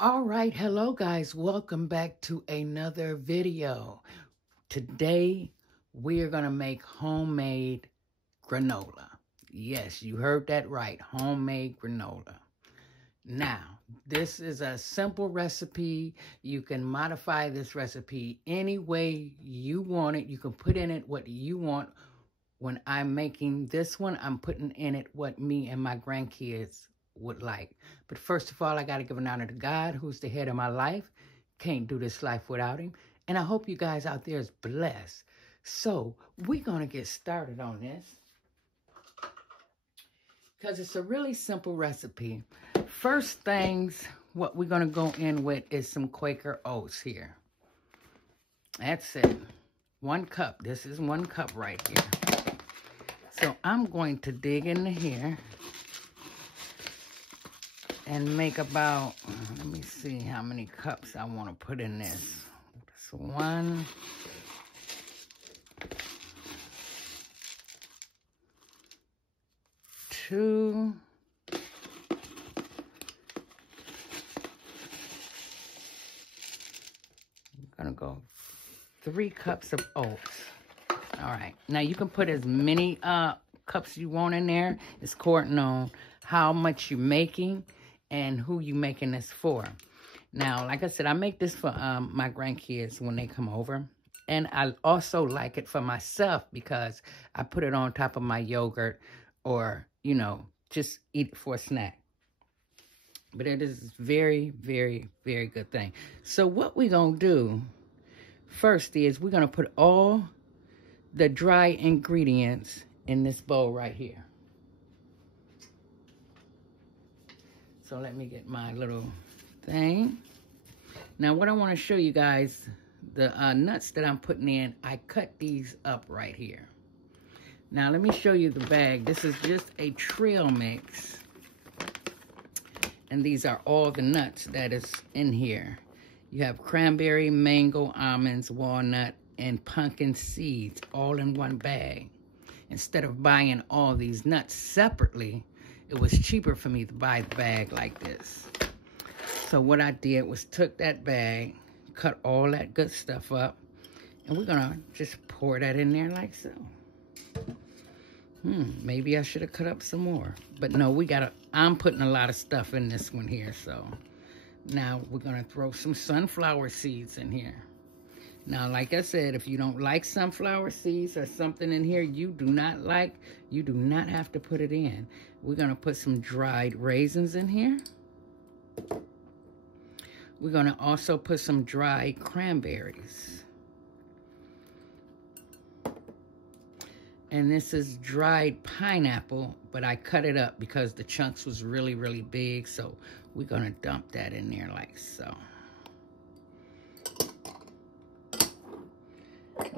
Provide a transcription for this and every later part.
All right, hello guys. Welcome back to another video. Today we are going to make homemade granola. Yes, you heard that right. Homemade granola. Now, this is a simple recipe. You can modify this recipe any way you want it. You can put in it what you want. When I'm making this one, I'm putting in it what me and my grandkids would like. But first of all, I got to give an honor to God, who's the head of my life. Can't do this life without him. And I hope you guys out there is blessed. So we're going to get started on this because it's a really simple recipe. First things, what we're going to go in with is some Quaker oats here. That's it. 1 cup. This is 1 cup right here. So I'm going to dig into here and make about, let me see how many cups I want to put in this. So 1, 2, I'm gonna go 3 cups of oats. All right, now you can put as many cups you want in there. It's according on how much you're making and who you making this for. Now, like I said, I make this for my grandkids when they come over. And I also like it for myself because I put it on top of my yogurt or, you know, just eat it for a snack. But it is very, very, very good thing. So what we're going to do first is we're going to put all the dry ingredients in this bowl right here. So let me get my little thing. Now what I want to show you guys, the nuts that I'm putting in, I cut these up right here. Now let me show you the bag. This is just a trail mix. And these are all the nuts that is in here. You have cranberry, mango, almonds, walnut, and pumpkin seeds all in one bag. Instead of buying all these nuts separately, it was cheaper for me to buy the bag like this. So what I did was took that bag, cut all that good stuff up, and we're gonna just pour that in there like so. Maybe I should have cut up some more. But no, I'm putting a lot of stuff in this one here, so. Now we're gonna throw some sunflower seeds in here. Now, like I said, if you don't like sunflower seeds or something in here you do not like, you do not have to put it in. We're gonna put some dried raisins in here. We're gonna also put some dried cranberries. And this is dried pineapple, but I cut it up because the chunks was really, really big. So we're gonna dump that in there like so.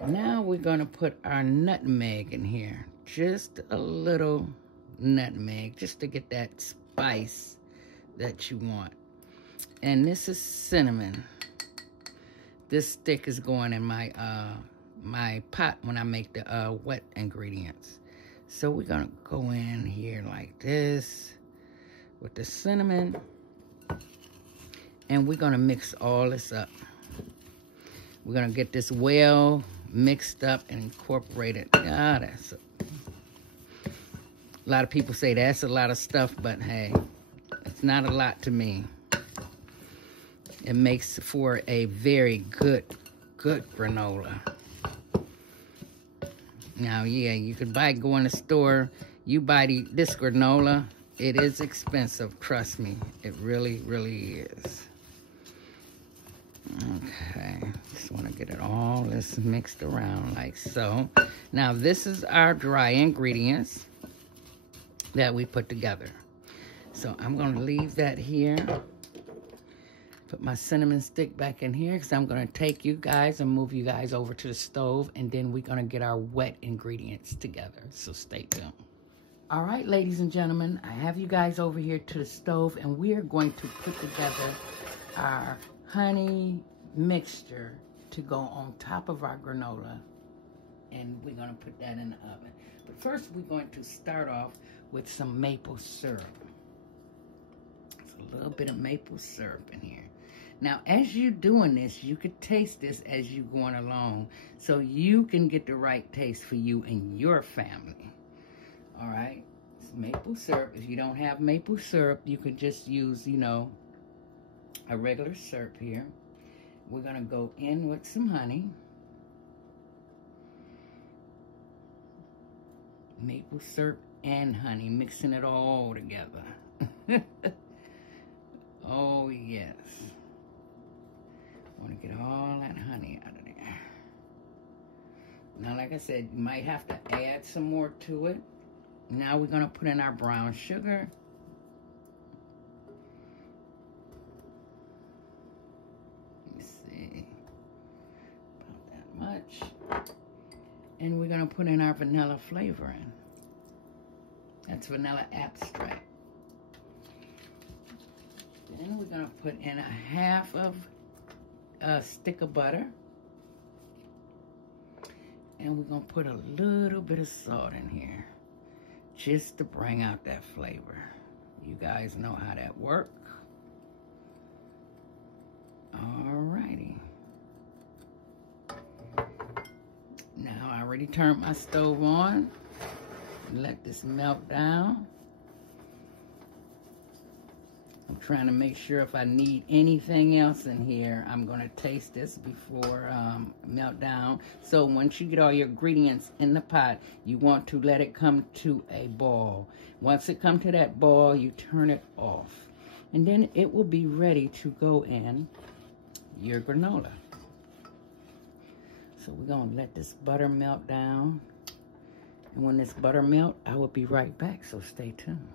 Now we're gonna put our nutmeg in here. Just a little nutmeg, just to get that spice that you want. And this is cinnamon. This stick is going in my my pot when I make the wet ingredients. So we're gonna go in here like this with the cinnamon, and we're gonna mix all this up. We're gonna get this well mixed up and incorporated. A lot of people say that's a lot of stuff, but hey, it's not a lot to me. It makes for a very good granola. Now, yeah, you could go in the store, you buy this granola, it is expensive, trust me. It really, really is. Okay, just want to get it all this mixed around like so. Now, this is our dry ingredients that we put together. So I'm going to leave that here. Put my cinnamon stick back in here because I'm going to take you guys and move you guys over to the stove, and then we're going to get our wet ingredients together. So stay tuned. All right, ladies and gentlemen, I have you guys over here to the stove, and we are going to put together our honey mixture to go on top of our granola, and we're going to put that in the oven. But first, we're going to start off with some maple syrup. a little bit of maple syrup in here. Now, as you're doing this, you could taste this as you're going along so you can get the right taste for you and your family. All right? It's maple syrup. If you don't have maple syrup, you could just use, you know, a regular syrup here. We're going to go in with some honey. Maple syrup and honey, mixing it all together. Oh, yes. Want to get all that honey out of there. Now, like I said, you might have to add some more to it. Now we're going to put in our brown sugar. Let me see. About that much. And we're going to put in our vanilla flavoring. That's vanilla extract. Then we're going to put in a half of a stick of butter. And we're going to put a little bit of salt in here. Just to bring out that flavor. You guys know how that works. Alrighty. Now I already turned my stove on. Let this melt down. I'm trying to make sure if I need anything else in here, I'm going to taste this before melt down. So once you get all your ingredients in the pot, you want to let it come to a boil. Once it comes to that boil, you turn it off. And then it will be ready to go in your granola. So we're going to let this butter melt down. And when this butter melts, I will be right back, so stay tuned.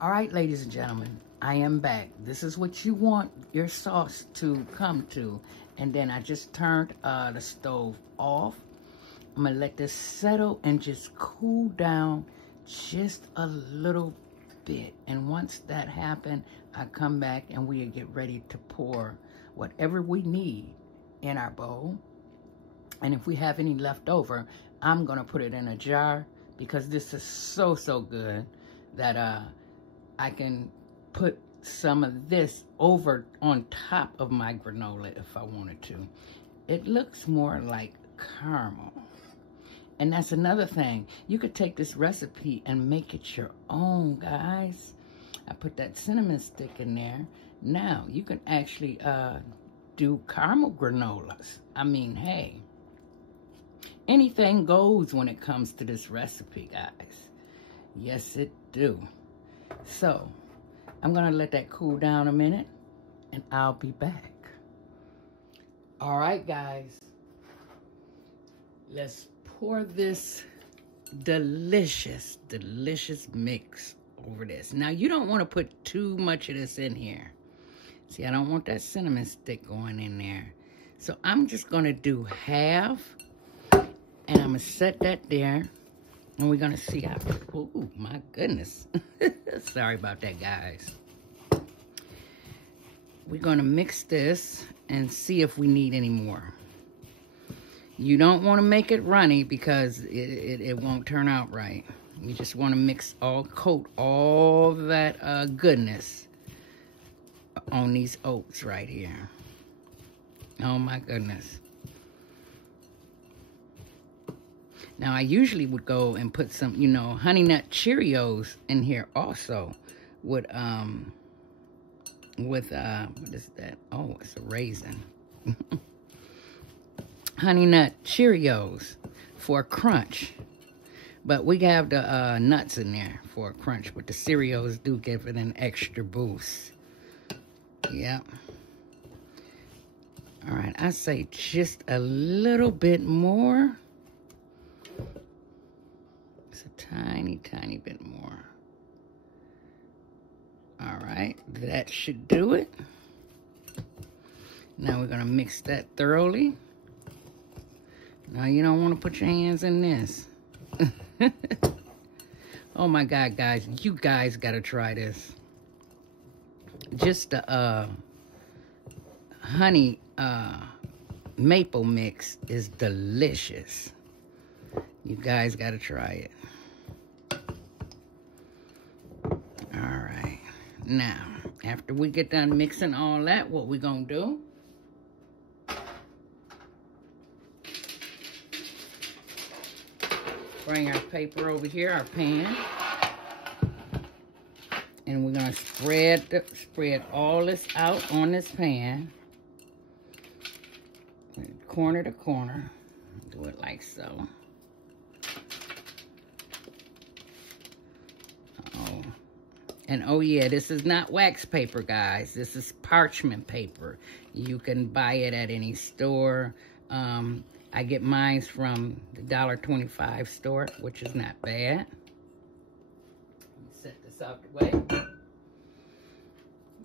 All right, ladies and gentlemen, I am back. This is what you want your sauce to come to. And then I just turned the stove off. I'm going to let this settle and just cool down just a little bit. And once that happens, I come back and we get ready to pour whatever we need in our bowl. And if we have any left over, I'm going to put it in a jar because this is so, so good that I can put some of this over on top of my granola if I wanted to. It looks more like caramel. And that's another thing. You could take this recipe and make it your own, guys. I put that cinnamon stick in there. Now, you can actually do caramel granolas. I mean, hey, anything goes when it comes to this recipe, guys. Yes, it do. So, I'm going to let that cool down a minute, and I'll be back. All right, guys. Let's pour this delicious, delicious mix over this. Now, you don't want to put too much of this in here. See, I don't want that cinnamon stick going in there. So, I'm just going to do half, and I'm going to set that there. And we're going to see how, oh my goodness. Sorry about that, guys. We're going to mix this and see if we need any more. You don't want to make it runny because it won't turn out right. You just want to coat all that goodness on these oats right here. Oh my goodness. Now, I usually would go and put some, you know, Honey Nut Cheerios in here also with what is that? Oh, it's a raisin. Honey Nut Cheerios for a crunch. But we have the nuts in there for a crunch, but the cereals do give it an extra boost. Yep. All right, I say just a little bit more. It's a tiny, tiny bit more. All right, that should do it. Now we're gonna mix that thoroughly. Now you don't wanna put your hands in this. Oh my God, guys, you guys gotta try this. Just the honey maple mix is delicious. You guys gotta try it. All right, now After we get done mixing all that, what we gonna do? Bring our paper over here, our pan. And we're gonna spread all this out on this pan. Corner to corner. Do it like so. And oh yeah, this is not wax paper, guys. This is parchment paper. You can buy it at any store. I get mine from the $1.25 store, which is not bad. Set this out the way.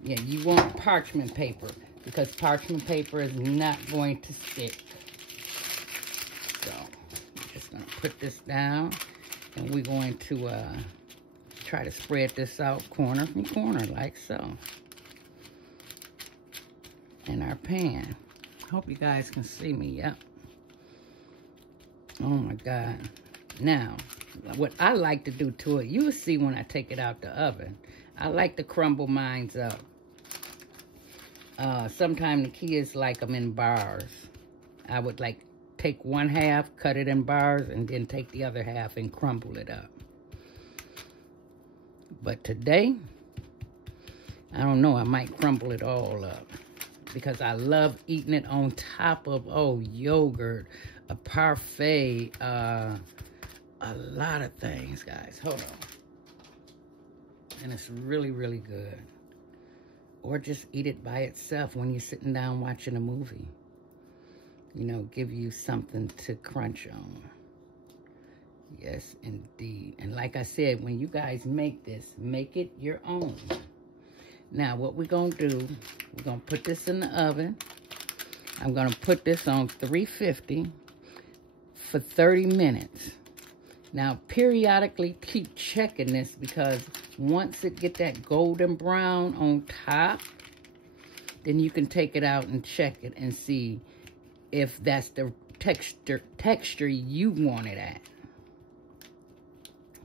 Yeah, you want parchment paper because parchment paper is not going to stick. So, I'm just going to put this down and we're going to try to spread this out corner from corner like so. In our pan. Hope you guys can see me. Yep. Oh my God. Now, what I like to do to it, you'll see when I take it out the oven. I like to crumble mine up. Sometimes the kids like them in bars. I would like take one half, cut it in bars, and then take the other half and crumble it up. But today, I don't know, I might crumble it all up because I love eating it on top of, yogurt, a parfait, a lot of things, guys. Hold on. And it's really, really good. Or just eat it by itself when you're sitting down watching a movie. You know, give you something to crunch on. Yes, indeed. And like I said, when you guys make this, make it your own. Now, what we're going to do, we're going to put this in the oven. I'm going to put this on 350 for 30 minutes. Now, periodically keep checking this because once it get that golden brown on top, then you can take it out and check it and see if that's the texture you want it at.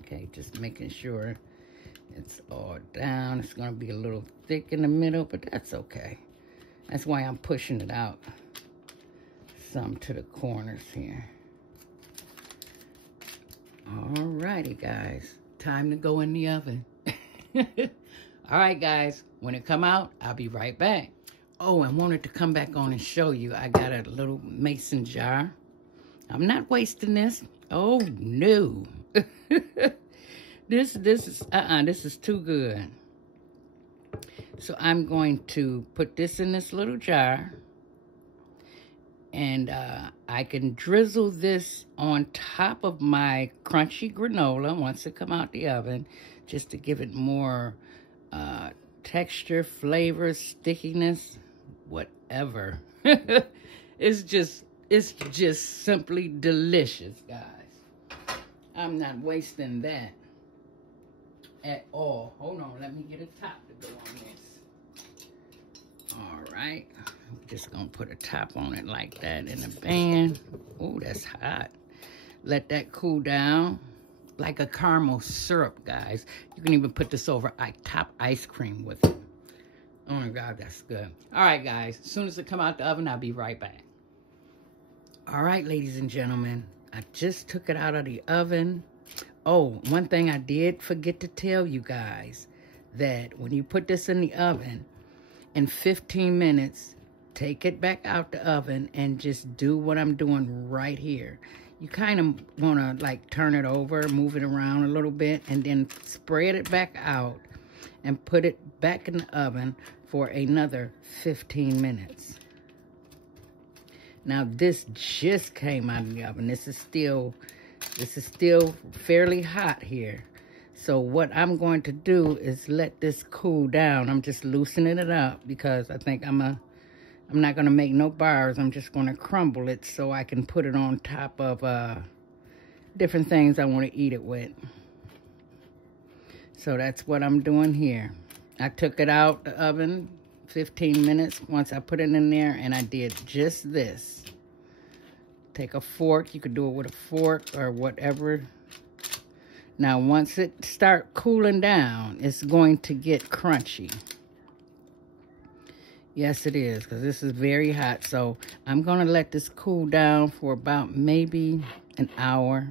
Okay, just making sure it's all down. It's going to be a little thick in the middle, but that's okay. That's why I'm pushing it out some to the corners here. Alrighty, guys. Time to go in the oven. Alright, guys. When it come out, I'll be right back. Oh, I wanted to come back on and show you. I got a little mason jar. I'm not wasting this. Oh, no. This is too good. So I'm going to put this in this little jar. And I can drizzle this on top of my crunchy granola once it come out the oven, just to give it more texture, flavor, stickiness, whatever. It's just simply delicious, guys. I'm not wasting that at all. Hold on, let me get a top to go on this. All right. Just gonna put a top on it like that in the pan. Oh, that's hot. Let that cool down like a caramel syrup, guys. You can even put this over top ice cream with it. Oh my God, that's good. All right, guys. As soon as it come out the oven, I'll be right back. All right, ladies and gentlemen. I just took it out of the oven. Oh, one thing I did forget to tell you guys, that when you put this in the oven, in 15 minutes, take it back out the oven and just do what I'm doing right here. You kind of want to like turn it over, move it around a little bit, and then spread it back out and put it back in the oven for another 15 minutes. Now this just came out of the oven. This is still fairly hot here. So what I'm going to do is let this cool down. I'm just loosening it up because I think I'm not going to make no bars. I'm just going to crumble it so I can put it on top of different things I want to eat it with. So that's what I'm doing here. I took it out the oven 15 minutes once I put it in there, and I did just this. Take a fork. You could do it with a fork or whatever. Now, once it start cooling down, it's going to get crunchy. Yes, it is, because this is very hot. So I'm going to let this cool down for about maybe an hour.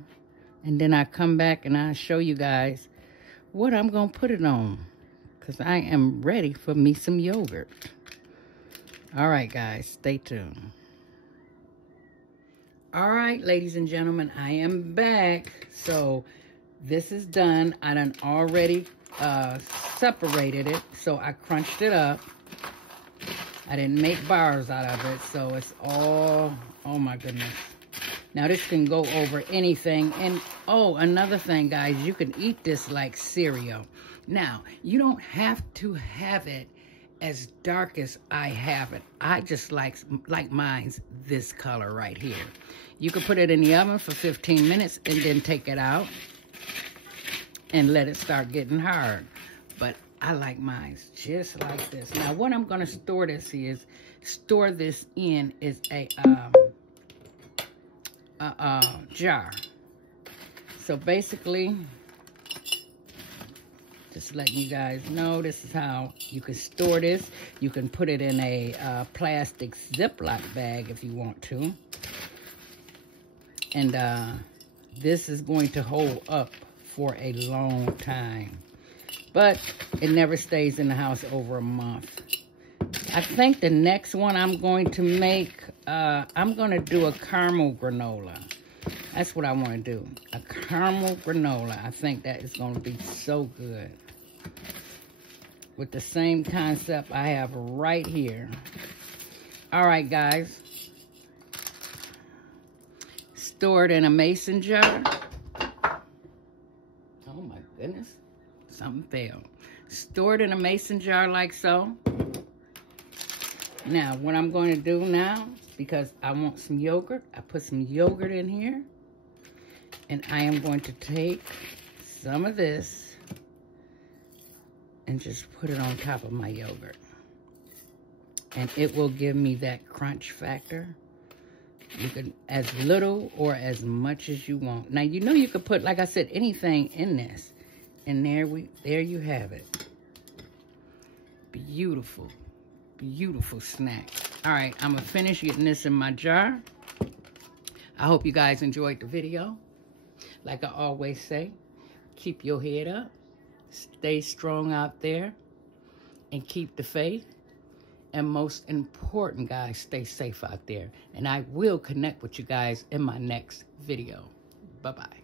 And then I come back and I'll show you guys what I'm going to put it on, because I am ready for me some yogurt. All right, guys, stay tuned. All right, ladies and gentlemen, I am back. So this is done. I done already separated it, so I crunched it up. I didn't make bars out of it, so it's all, oh my goodness. Now this can go over anything. And oh, another thing, guys, you can eat this like cereal. Now, you don't have to have it as dark as I have it. I just like mine's this color right here. You can put it in the oven for 15 minutes and then take it out and let it start getting hard. But I like mine just like this. Now, what I'm going to store this in is a jar. So basically, just letting you guys know, this is how you can store this. You can put it in a plastic Ziploc bag if you want to. And this is going to hold up for a long time. But it never stays in the house over a month. I think the next one I'm going to make, I'm going to do a caramel granola. That's what I want to do. A caramel granola. I think that is going to be so good. With the same concept I have right here. All right, guys. Store it in a mason jar. Oh, my goodness. Something failed. Store it in a mason jar like so. Now, what I'm going to do now, because I want some yogurt, I put some yogurt in here. And I am going to take some of this and just put it on top of my yogurt. And it will give me that crunch factor. You can, as little or as much as you want. Now, you know you could put, like I said, anything in this. And there you have it. Beautiful, beautiful snack. All right, I'm gonna finish getting this in my jar. I hope you guys enjoyed the video. Like I always say, keep your head up, stay strong out there, and keep the faith. And most important, guys, stay safe out there. And I will connect with you guys in my next video. Bye-bye.